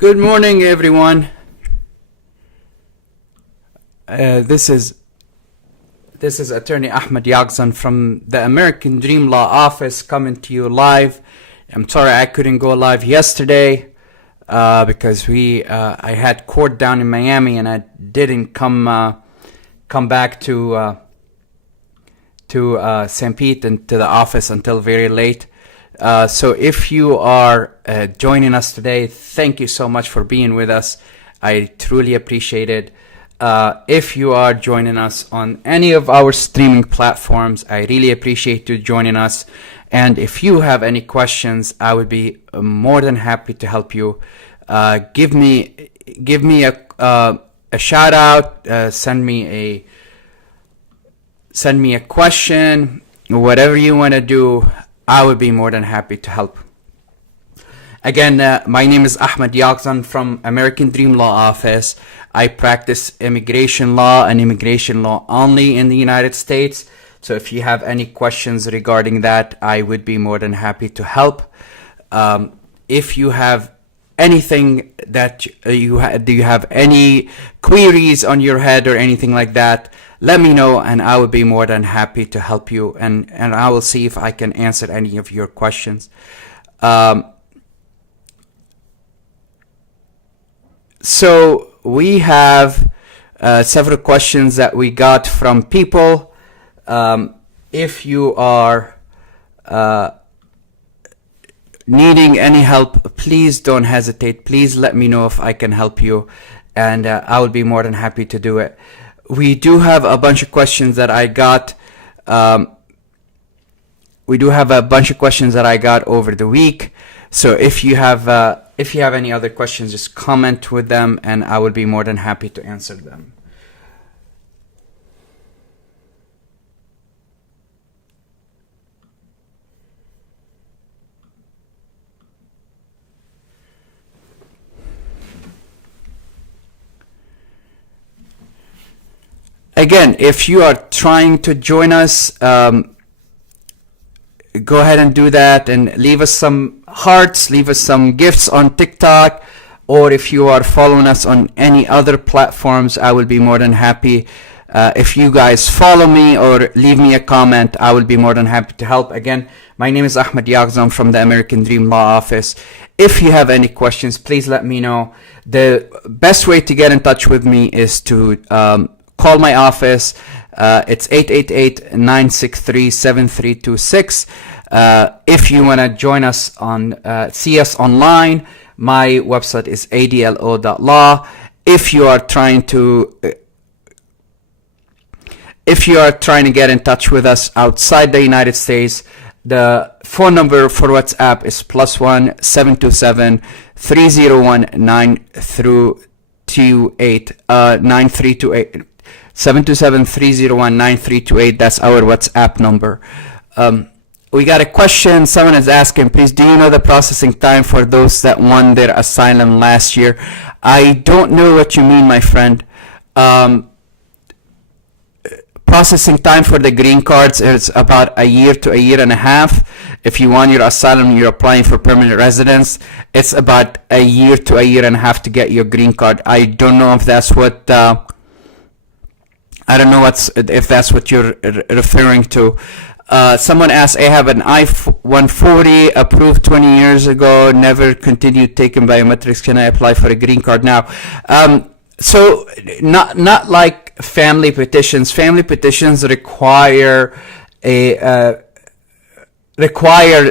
Good morning, everyone. This is Attorney Ahmad Yakzan from the American Dream Law Office coming to you live. I'm sorry I couldn't go live yesterday because I had court down in Miami and I didn't come back to St. Pete and to the office until very late. So if you are joining us today, thank you so much for being with us. I truly appreciate it. If you are joining us on any of our streaming platforms, I really appreciate you joining us. And if you have any questions, I would be more than happy to help you. Give me a shout out. Send me a question. Whatever you want to do, I would be more than happy to help. Again, my name is Ahmad Yakzan from American Dream Law Office. I practice immigration law and immigration law only in the United States. So if you have any questions regarding that, I would be more than happy to help. If you have anything that do you have any queries on your head or anything like that, let me know and I would be more than happy to help you, and I will see if I can answer any of your questions. So we have several questions that we got from people. If you are needing any help, please don't hesitate. Please let me know if I can help you, and I will be more than happy to do it. We do have a bunch of questions that I got. We do have a bunch of questions that I got over the week. So if you have any other questions, just comment with them, and I will be more than happy to answer them. Again, if you are trying to join us, go ahead and do that and leave us some hearts, leave us some gifts on TikTok, or if you are following us on any other platforms, I will be more than happy. If you guys follow me or leave me a comment, I will be more than happy to help. Again, my name is Ahmad Yakzan from the American Dream Law Office. If you have any questions, please let me know. The best way to get in touch with me is to call my office. It's 888-963-7326. If you want to join us see us online, my website is adlo.law. If you are trying to get in touch with us outside the United States, the phone number for WhatsApp is +1 727-301-9328. 727-301-9328. That's our WhatsApp number. We got a question. Someone is asking, please, do you know the processing time for those that won their asylum last year? I don't know what you mean, my friend. Processing time for the green cards is about a year to a year and a half. If you want your asylum, you're applying for permanent residence, it's about a year to a year and a half to get your green card. I don't know if that's what if that's what you're referring to. Someone asked, I have an I-140 approved 20 years ago, never continued taking biometrics. Can I apply for a green card now? So not like family petitions. Family petitions require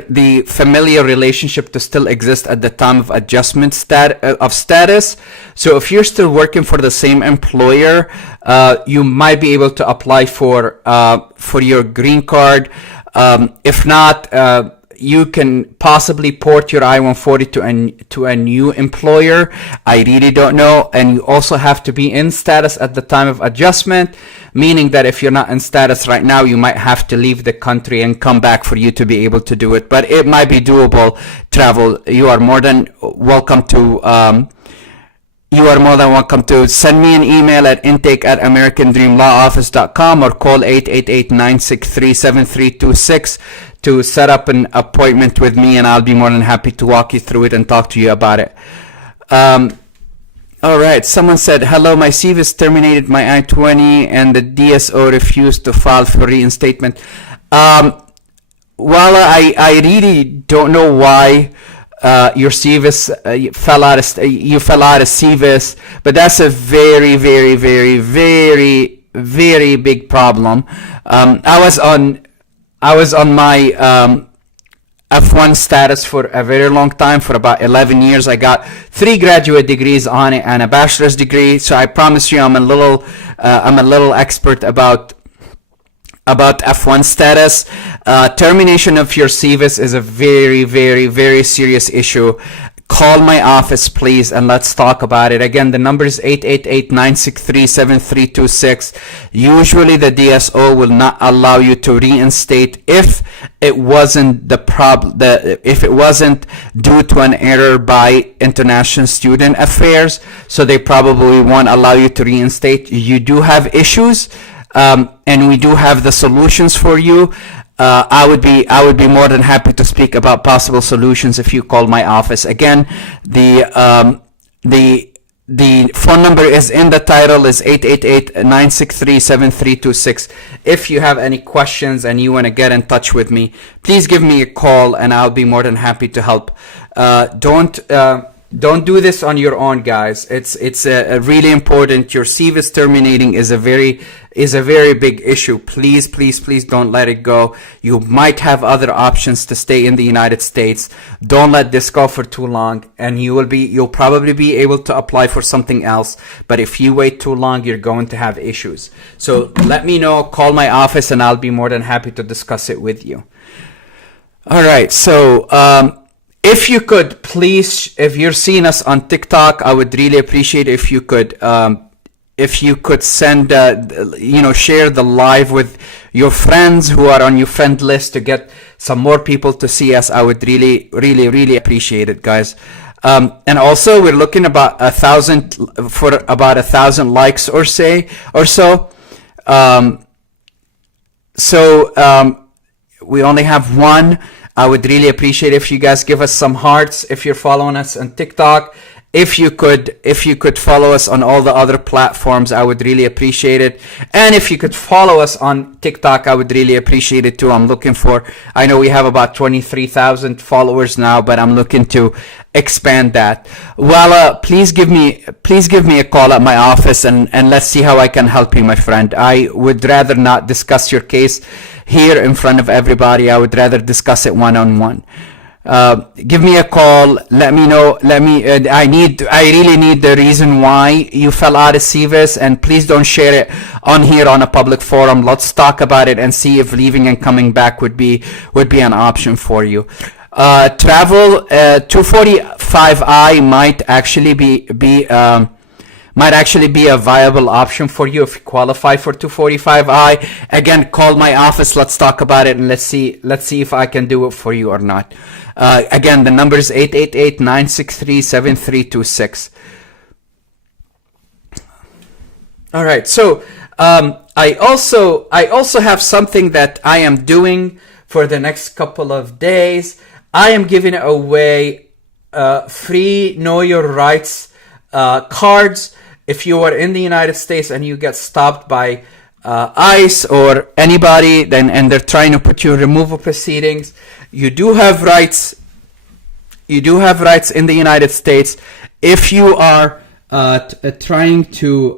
the familial relationship to still exist at the time of adjustment status. So if you're still working for the same employer, you might be able to apply for your green card. If not, you can possibly port your I-140 to a new employer. I really don't know. And you also have to be in status at the time of adjustment, meaning that if you're not in status right now, you might have to leave the country and come back for you to be able to do it. But it might be doable travel. You are more than welcome to send me an email at intake@americandreamlawoffice.com or call 888-963-7326 to set up an appointment with me, and I'll be more than happy to walk you through it and talk to you about it. All right. Someone said, "Hello, my CVS terminated my I-20, and the DSO refused to file for reinstatement." Well, I really don't know why your CVS you fell out of CVS, but that's a very, very, very, very, very big problem. I was on my F1 status for a very long time, for about 11 years. I got 3 graduate degrees on it and a bachelor's degree. So I promise you, I'm a little expert about F1 status. Termination of your CVS is a very, very, very serious issue. Call my office, please, and let's talk about it. Again, the number is 888-963-7326. Usually the DSO will not allow you to reinstate if it wasn't if it wasn't due to an error by International Student Affairs. So they probably won't allow you to reinstate. You do have issues, and we do have the solutions for you. I would be more than happy to speak about possible solutions if you call my office. Again, the phone number is in the title, is 888-963-7326. If you have any questions and you want to get in touch with me, please give me a call and I'll be more than happy to help. Don't do this on your own, guys. It's a really important. Your CVS terminating is a very big issue. Please, please, please don't let it go. You might have other options to stay in the United States. Don't let this go for too long, and you'll probably be able to apply for something else. But if you wait too long, you're going to have issues. So let me know. Call my office, and I'll be more than happy to discuss it with you. All right. So if you could please, if you're seeing us on TikTok, I would really appreciate if you could send, share the live with your friends who are on your friend list to get some more people to see us. I would really, really, really appreciate it, guys. And also, we're looking about 1,000 likes or so. We only have one. I would really appreciate if you guys give us some hearts if you're following us on TikTok. If you could follow us on all the other platforms, I would really appreciate it. And if you could follow us on TikTok, I would really appreciate it too. I know we have about 23,000 followers now, but I'm looking to expand that. Well, please give me a call at my office and let's see how I can help you, my friend. I would rather not discuss your case here in front of everybody. I would rather discuss it one-on-one. Give me a call. Let me know. I really need the reason why you fell out of CVS, and please don't share it on here on a public forum. Let's talk about it and see if leaving and coming back would be an option for you. Travel 245I might actually be a viable option for you if you qualify for 245I. Again, call my office. Let's talk about it and let's see if I can do it for you or not. Again, the number is 888-963-7326. All right. So I also have something that I am doing for the next couple of days. I am giving away free Know Your Rights cards. If you are in the United States and you get stopped by ICE or anybody, and they're trying to put you in removal proceedings, you do have rights. You do have rights in the United States. If you are trying to,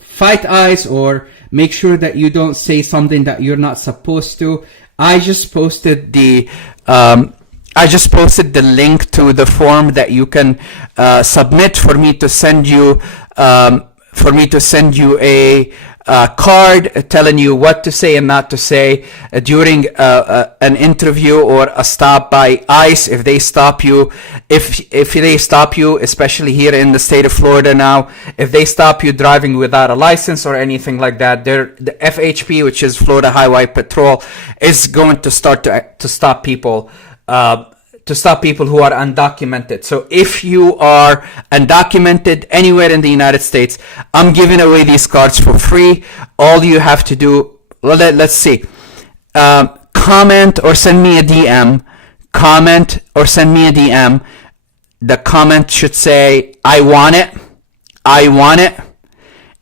fight ICE or make sure that you don't say something that you're not supposed to, I just posted the link to the form that you can submit for me to send you a card telling you what to say and not to say during an interview or a stop by ICE. If they stop you, especially here in the state of Florida now, if they stop you driving without a license or anything like that, the FHP, which is Florida Highway Patrol, is going to start to stop people. To stop people who are undocumented. So if you are undocumented anywhere in the United States, I'm giving away these cards for free. All you have to do, let's see, comment or send me a DM. the comment should say, I want it. I want it.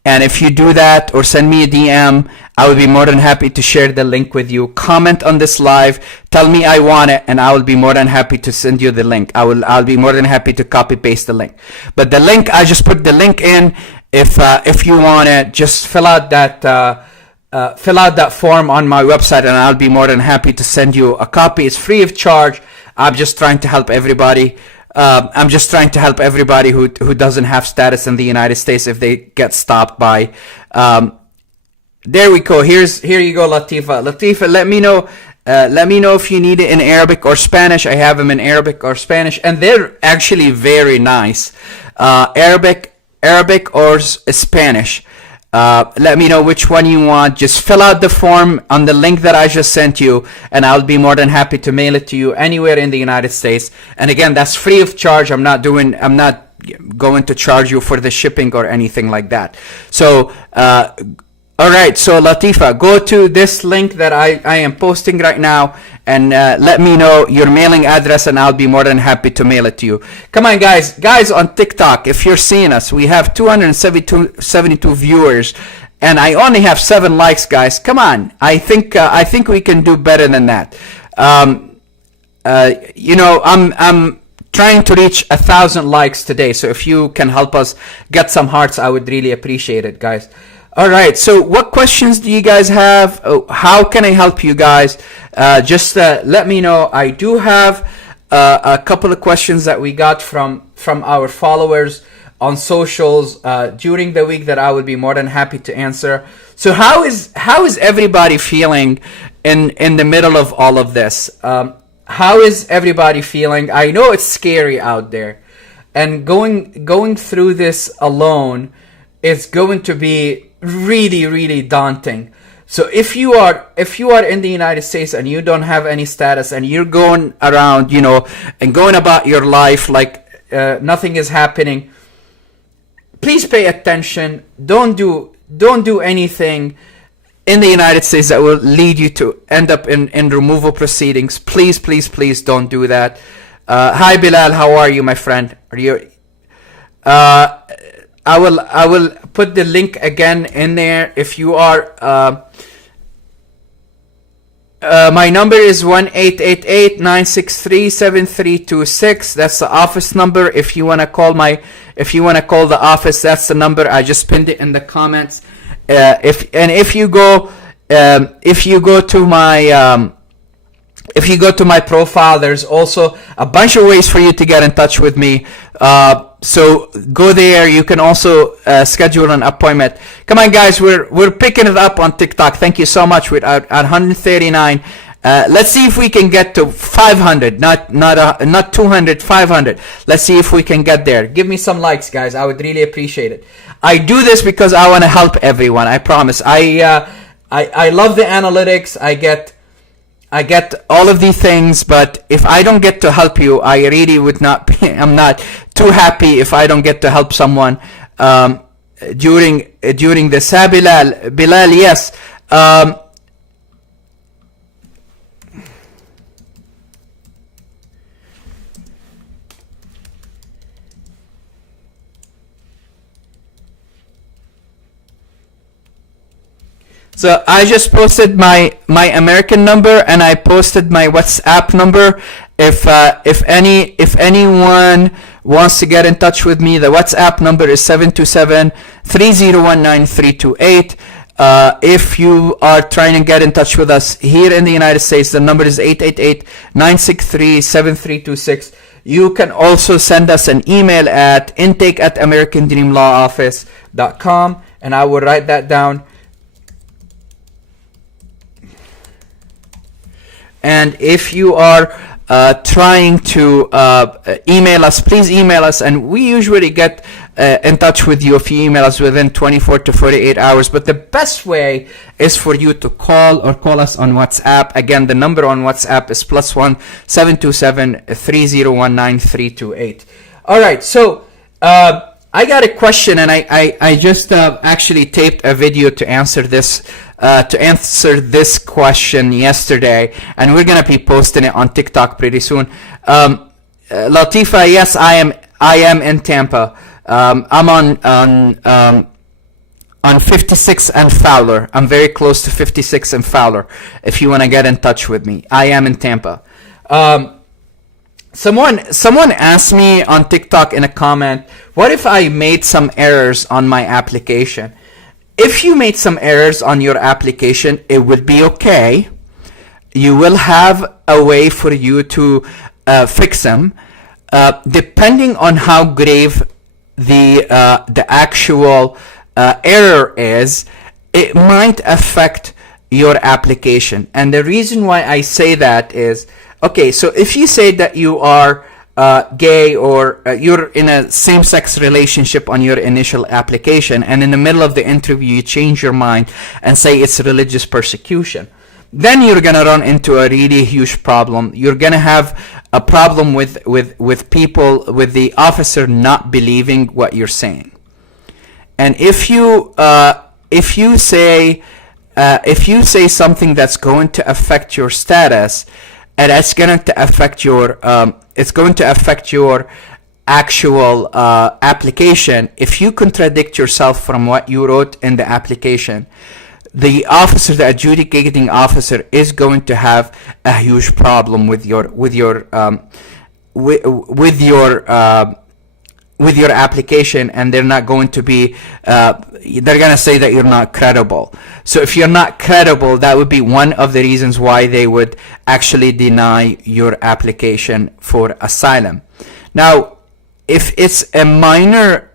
And if you do that or send me a DM, I will be more than happy to share the link with you. Comment on this live, tell me I want it, and I will be more than happy to send you the link. I'll be more than happy to copy paste the link. But the link, I just put the link in. If you want it, just fill out that form on my website, and I'll be more than happy to send you a copy. It's free of charge. I'm just trying to help everybody. I'm just trying to help everybody who doesn't have status in the United States if they get stopped by. There we go. Here you go, Latifa. Latifa, let me know. Let me know if you need it in Arabic or Spanish. I have them in Arabic or Spanish, and they're actually very nice. Arabic or Spanish. Let me know which one you want. Just fill out the form on the link that I just sent you, and I'll be more than happy to mail it to you anywhere in the United States. And again, that's free of charge. I'm not going to charge you for the shipping or anything like that. So, all right. So Latifa, go to this link that I am posting right now, and let me know your mailing address, and I'll be more than happy to mail it to you. Come on, guys on TikTok, if you're seeing us, we have 272 viewers, and I only have 7 likes, guys. Come on, I think we can do better than that. I'm trying to reach 1,000 likes today, so if you can help us get some hearts, I would really appreciate it, guys. All right, so what questions do you guys have? How can I help you guys? Just let me know. I do have a couple of questions that we got from our followers on socials during the week that I would be more than happy to answer. So how is everybody feeling in the middle of all of this? How is everybody feeling? I know it's scary out there, and going through this alone is going to be really, really daunting. So if you are in the United States and you don't have any status, and you're going around, and going about your life like nothing is happening, please pay attention. Don't do anything in the United States that will lead you to end up in removal proceedings. Please don't do that. Hi Bilal, how are you, my friend? Are you? I will put the link again in there. If you are, my number is 1-888-963-7326. That's the office number. If you wanna call the office, that's the number. I just pinned it in the comments. If you go to my profile, there's also a bunch of ways for you to get in touch with me. So go there. You can also schedule an appointment. Come on, guys, we're picking it up on TikTok. Thank you so much. We're at 139. Let's see if we can get to 500. Not 200, 500. Let's see if we can get there. Give me some likes, guys. I would really appreciate it. I do this because I want to help everyone. I promise. I love the analytics. I get all of these things, but if I don't get to help you, I really would not be, I'm not too happy if I don't get to help someone during this. Bilal, yes. So I just posted my American number, and I posted my WhatsApp number. If anyone wants to get in touch with me, the WhatsApp number is 727-3019-328. If you are trying to get in touch with us here in the United States, the number is 888-963-7326. You can also send us an email at intake@americandreamlawoffice.com, and I will write that down. And if you are trying to email us, please email us, and we usually get in touch with you if you email us within 24 to 48 hours. But the best way is for you to call us on WhatsApp. Again, the number on WhatsApp is +1 727-3019-328. All right, so I got a question, and I just actually taped a video to answer this question yesterday, and we're gonna be posting it on TikTok pretty soon. Latifa, yes, I am in Tampa. I'm on 56 and Fowler. I'm very close to 56 and Fowler. If you want to get in touch with me, I am in Tampa. Someone asked me on TikTok in a comment, what if I made some errors on my application? If you made some errors on your application, it would be okay. You will have a way for you to fix them, depending on how grave the actual error is. It might affect your application, and the reason why I say that is, okay, so if you say that you are gay, or you're in a same-sex relationship on your initial application, and in the middle of the interview you change your mind and say it's religious persecution, then you're gonna run into a really huge problem. You're gonna have a problem with people, with the officer not believing what you're saying. And if you say something that's going to affect your status, and it's going to affect your actual application, if you contradict yourself from what you wrote in the application, the officer, the adjudicating officer, is going to have a huge problem with your application, and they're not going to be they're going to say that you're not credible. So if you're not credible, that would be one of the reasons why they would actually deny your application for asylum. Now, if it's a minor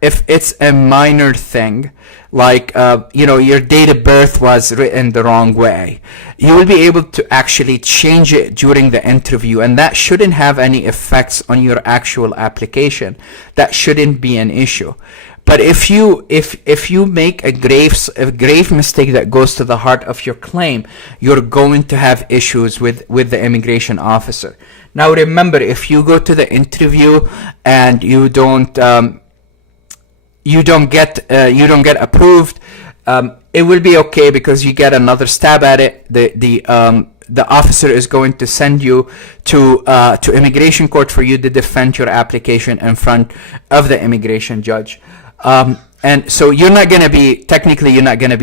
thing, like your date of birth was written the wrong way, you will be able to actually change it during the interview, and that shouldn't have any effects on your actual application. That shouldn't be an issue. But if you make a grave mistake that goes to the heart of your claim, you're going to have issues with the immigration officer. Now remember, if you go to the interview and you don't get approved, it will be okay, because you get another stab at it. The officer is going to send you to immigration court for you to defend your application in front of the immigration judge. And so you're not going to be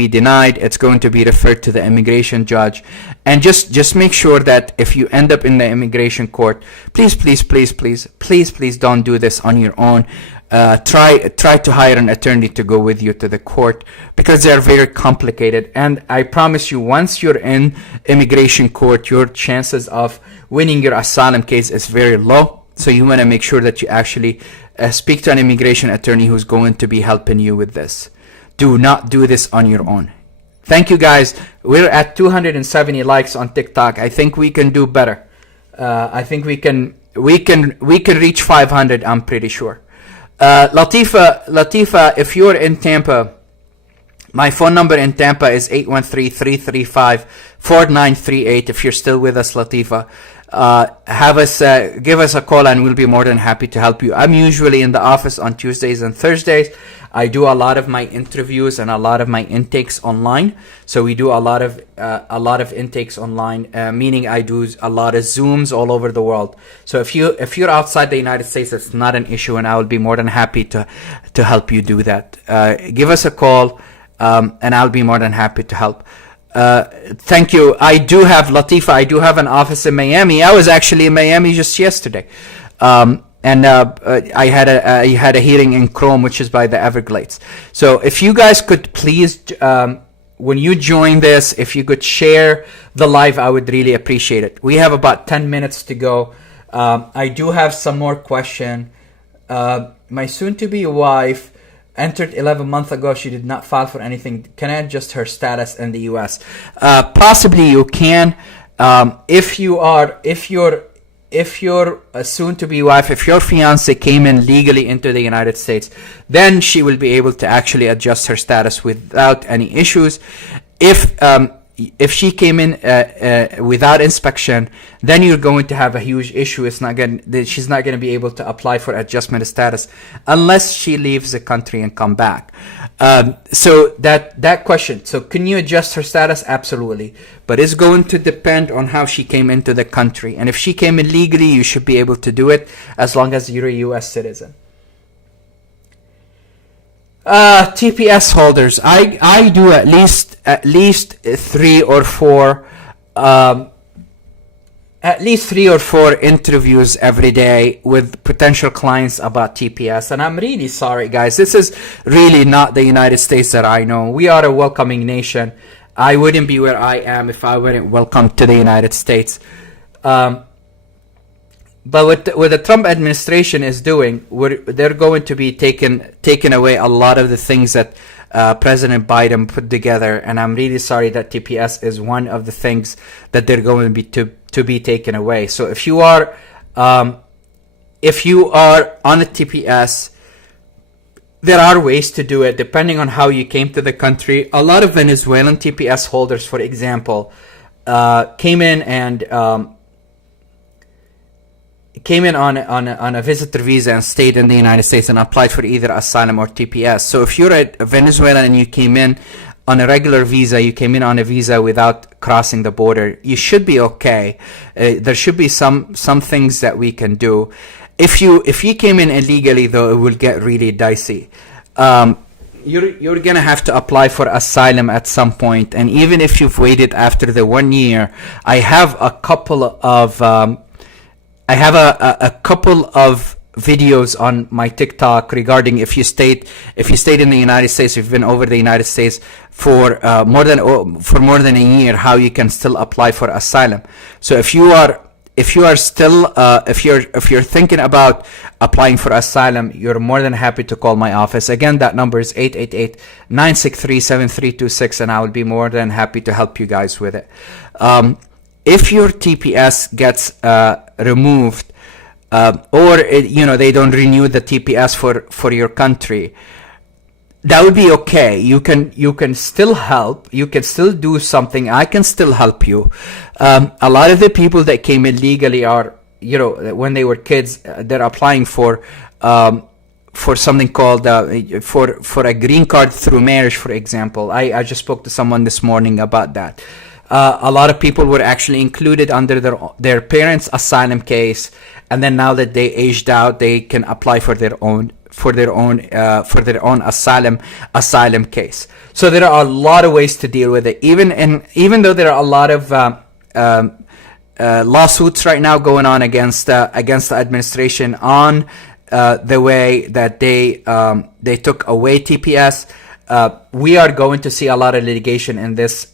denied. It's going to be referred to the immigration judge. And just make sure that if you end up in the immigration court, please don't do this on your own. Try to hire an attorney to go with you to the court, because they are very complicated. And I promise you, once you're in immigration court, your chances of winning your asylum case is very low. So you want to make sure that you actually speak to an immigration attorney who's going to be helping you with this. Do not do this on your own. Thank you, guys. We're at 270 likes on TikTok. I think we can do better. I think we can reach 500. I'm pretty sure. Latifa, if you're in Tampa, my phone number in Tampa is 813-335-4938. If you're still with us, Latifa, give us a call, and we'll be more than happy to help you. I'm usually in the office on Tuesdays and Thursdays. I do a lot of my interviews and a lot of my intakes online. So we do a lot of intakes online, meaning I do a lot of Zooms all over the world. So if you're outside the United States, it's not an issue, and I will be more than happy to help you do that. Give us a call, and I'll be more than happy to help. Thank you. I do have an office in Miami. I was actually in Miami just yesterday. And I had a hearing in Chrome, which is by the Everglades. So if you guys could please, when you join this, if you could share the live, I would really appreciate it. We have about 10 minutes to go. I do have some more question. My soon-to-be wife entered 11 months ago. She did not file for anything. Can I adjust her status in the U.S.? Possibly you can. If your soon-to-be wife, if your fiance came in legally into the United States, then she will be able to actually adjust her status without any issues. If if she came in without inspection, then you're going to have a huge issue. She's not going to be able to apply for adjustment of status unless she leaves the country and come back. So that question. So can you adjust her status? Absolutely, but it's going to depend on how she came into the country. And if she came in legally, you should be able to do it as long as you're a U.S. citizen. TPS holders, I do at least 3 or 4 interviews every day with potential clients about TPS, and I'm really sorry, guys. This is really not the United States that I know. We are a welcoming nation. I wouldn't be where I am if I weren't welcome to the United States. But what the Trump administration is doing, they're going to be taking away a lot of the things that President Biden put together, and I'm really sorry that TPS is one of the things that they're going to be taken away. So if you are on a TPS, there are ways to do it depending on how you came to the country. A lot of Venezuelan TPS holders, for example, came in on a visitor visa and stayed in the United States and applied for either asylum or TPS. So if you're a Venezuelan and you came in on a regular visa, you came in on a visa without crossing the border, you should be okay. There should be some things that we can do. If you came in illegally, though, it will get really dicey. You're gonna have to apply for asylum at some point, and even if you've waited after the 1 year, I have a couple of videos on my TikTok regarding if you stayed in the United States, if you've been over the United States for more than a year, how you can still apply for asylum. So if you're thinking about applying for asylum, you're more than happy to call my office. Again, that number is 888-963-7326, and I will be more than happy to help you guys with it. If your TPS gets removed, or they don't renew the TPS for your country, that would be okay. You can still help. You can still do something. I can still help you. A lot of the people that came illegally are, when they were kids, they're applying for something called for a green card through marriage, for example. I just spoke to someone this morning about that. A lot of people were actually included under their parents' asylum case, and then now that they aged out, they can apply for their own asylum case. So there are a lot of ways to deal with it. Even though there are a lot of lawsuits right now going on against the administration on the way that they took away TPS. We are going to see a lot of litigation in this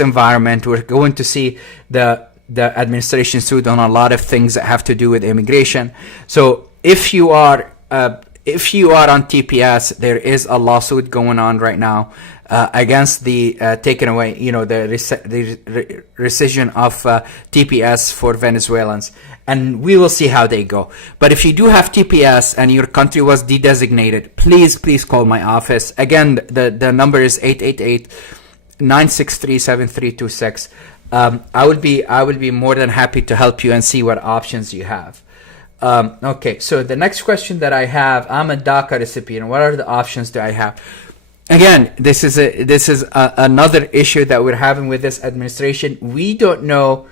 environment. We're going to see the administration sued on a lot of things that have to do with immigration. So if you are on TPS, there is a lawsuit going on right now against the taking away, the rescission of TPS for Venezuelans, and we will see how they go. But if you do have TPS and your country was de-designated, please call my office. Again, the number is 888-963-7326. I would be more than happy to help you and see what options you have. Okay, so the next question that I have, I'm a DACA recipient. What are the options do I have? Again, this is another issue that we're having with this administration. We don't know.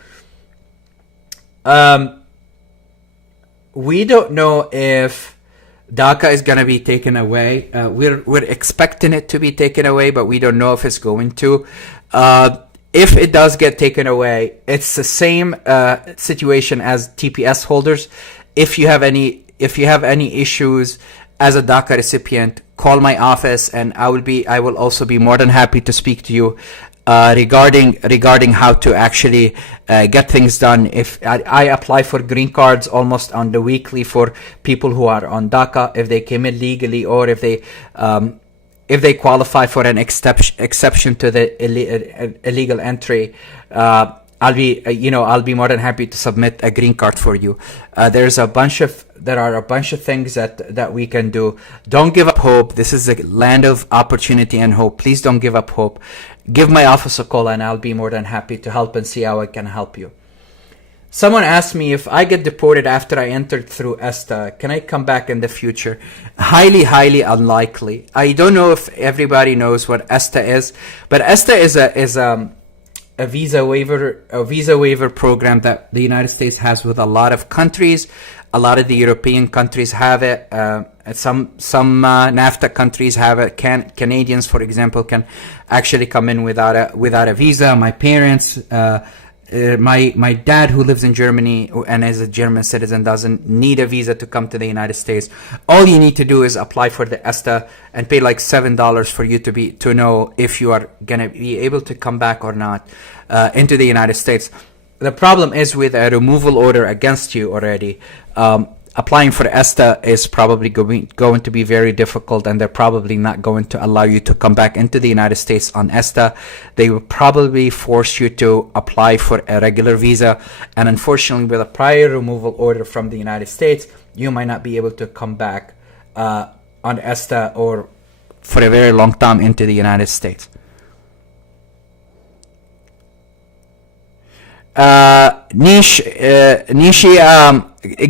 We don't know if DACA is going to be taken away. We're expecting it to be taken away, but we don't know if it's going to. If it does get taken away, it's the same situation as TPS holders. If you have any issues as a DACA recipient, call my office, and I will also be more than happy to speak to you regarding how to actually get things done. If I apply for green cards almost on the weekly for people who are on DACA, if they came in legally, or if they qualify for an exception to the illegal entry, I'll be more than happy to submit a green card for you. There are a bunch of things that we can do. Don't give up hope. This is a land of opportunity and hope. Please don't give up hope. Give my office a call and I'll be more than happy to help and see how I can help you. Someone asked me, if I get deported after I entered through ESTA, can I come back in the future? Highly, highly unlikely. I don't know if everybody knows what ESTA is, but ESTA is a visa waiver program that the United States has with a lot of countries. A lot of the European countries have it. Some NAFTA countries have it. Canadians, for example, can actually come in without a visa. My parents, my dad, who lives in Germany and is a German citizen, doesn't need a visa to come to the United States. All you need to do is apply for the ESTA and pay like $7 for you to know if you are gonna be able to come back or not into the United States. The problem is, with a removal order against you already, applying for ESTA is probably going to be very difficult, and they're probably not going to allow you to come back into the United States on ESTA. They will probably force you to apply for a regular visa, and unfortunately, with a prior removal order from the United States, you might not be able to come back on ESTA or for a very long time into the United States. Nishi,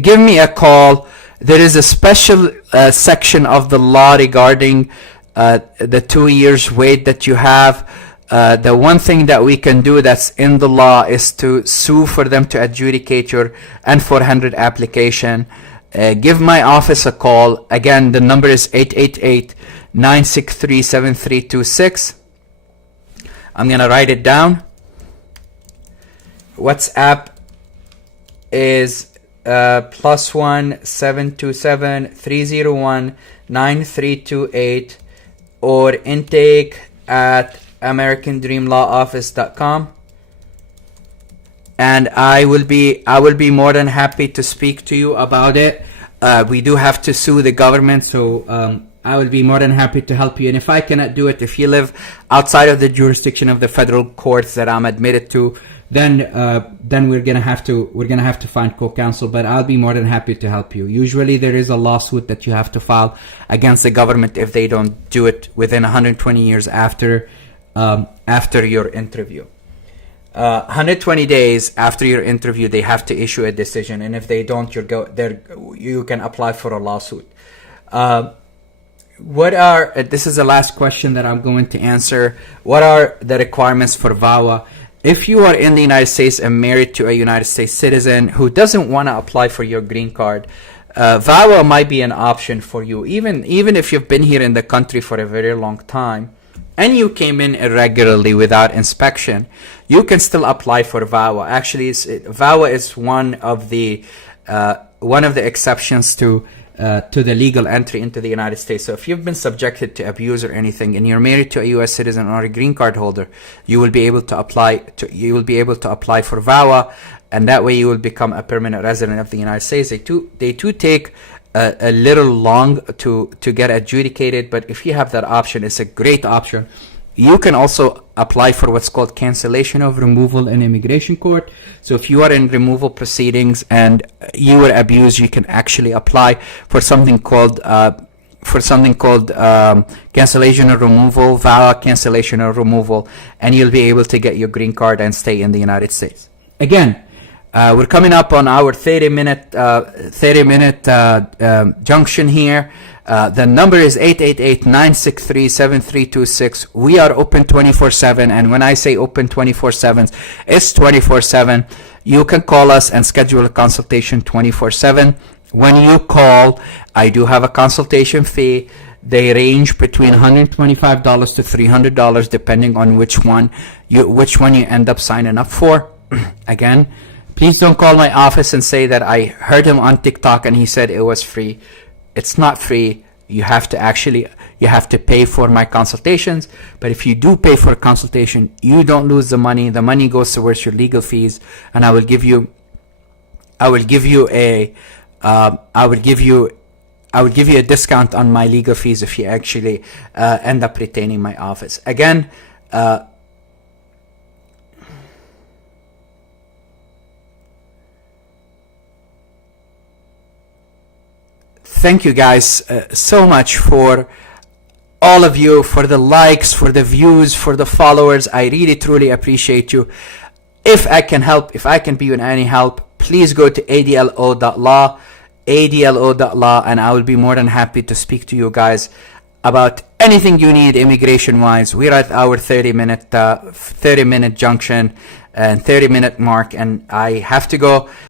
give me a call. There is a special section of the law regarding the 2 years wait that you have. The one thing that we can do that's in the law is to sue for them to adjudicate your N-400 application. Give my office a call. Again, the number is 888-963-7326. I'm going to write it down. WhatsApp is +1 727 301 9328, or intake at americandreamlawoffice.com, and I will be more than happy to speak to you about it. We do have to sue the government, so I will be more than happy to help you. And if I cannot do it, if you live outside of the jurisdiction of the federal courts that I'm admitted to, then we're gonna have to find co-counsel, but I'll be more than happy to help you. Usually there is a lawsuit that you have to file against the government if they don't do it within 120 years after your interview. 120 days after your interview, they have to issue a decision, and if they don't, you can apply for a lawsuit. This is the last question that I'm going to answer. What are the requirements for VAWA? If you are in the United States and married to a United States citizen who doesn't want to apply for your green card, VAWA might be an option for you. Even if you've been here in the country for a very long time and you came in irregularly without inspection, you can still apply for VAWA. Actually, VAWA is one of the exceptions to the legal entry into the United States. So if you've been subjected to abuse or anything, and you're married to a U.S. citizen or a green card holder, you will be able to apply for VAWA, and that way you will become a permanent resident of the United States. They do take a little long to get adjudicated, but if you have that option, it's a great option. You can also apply for what's called cancellation of removal in immigration court. So if you are in removal proceedings and you were abused, you can actually apply for something called cancellation of removal, VAWA cancellation of removal, and you'll be able to get your green card and stay in the United States. Again, we're coming up on our 30-minute junction here. The number is 888-963-7326. We are open 24/7, and when I say open 24/7, it's 24/7. You can call us and schedule a consultation 24/7. When you call, I do have a consultation fee. They range between $125 to $300, depending on which one you end up signing up for. Again, please don't call my office and say that I heard him on TikTok and he said it was free. It's not free. You have to pay for my consultations. But if you do pay for a consultation, you don't lose the money. The money goes towards your legal fees, and I will give you a discount on my legal fees if you actually end up retaining my office. Again, thank you guys so much for all of you, for the likes, for the views, for the followers. I really truly appreciate you. If I can help, if I can be in any help, please go to adlo.law, adlo.law, and I will be more than happy to speak to you guys about anything you need immigration wise. We're at our 30-minute junction and 30-minute mark, and I have to go.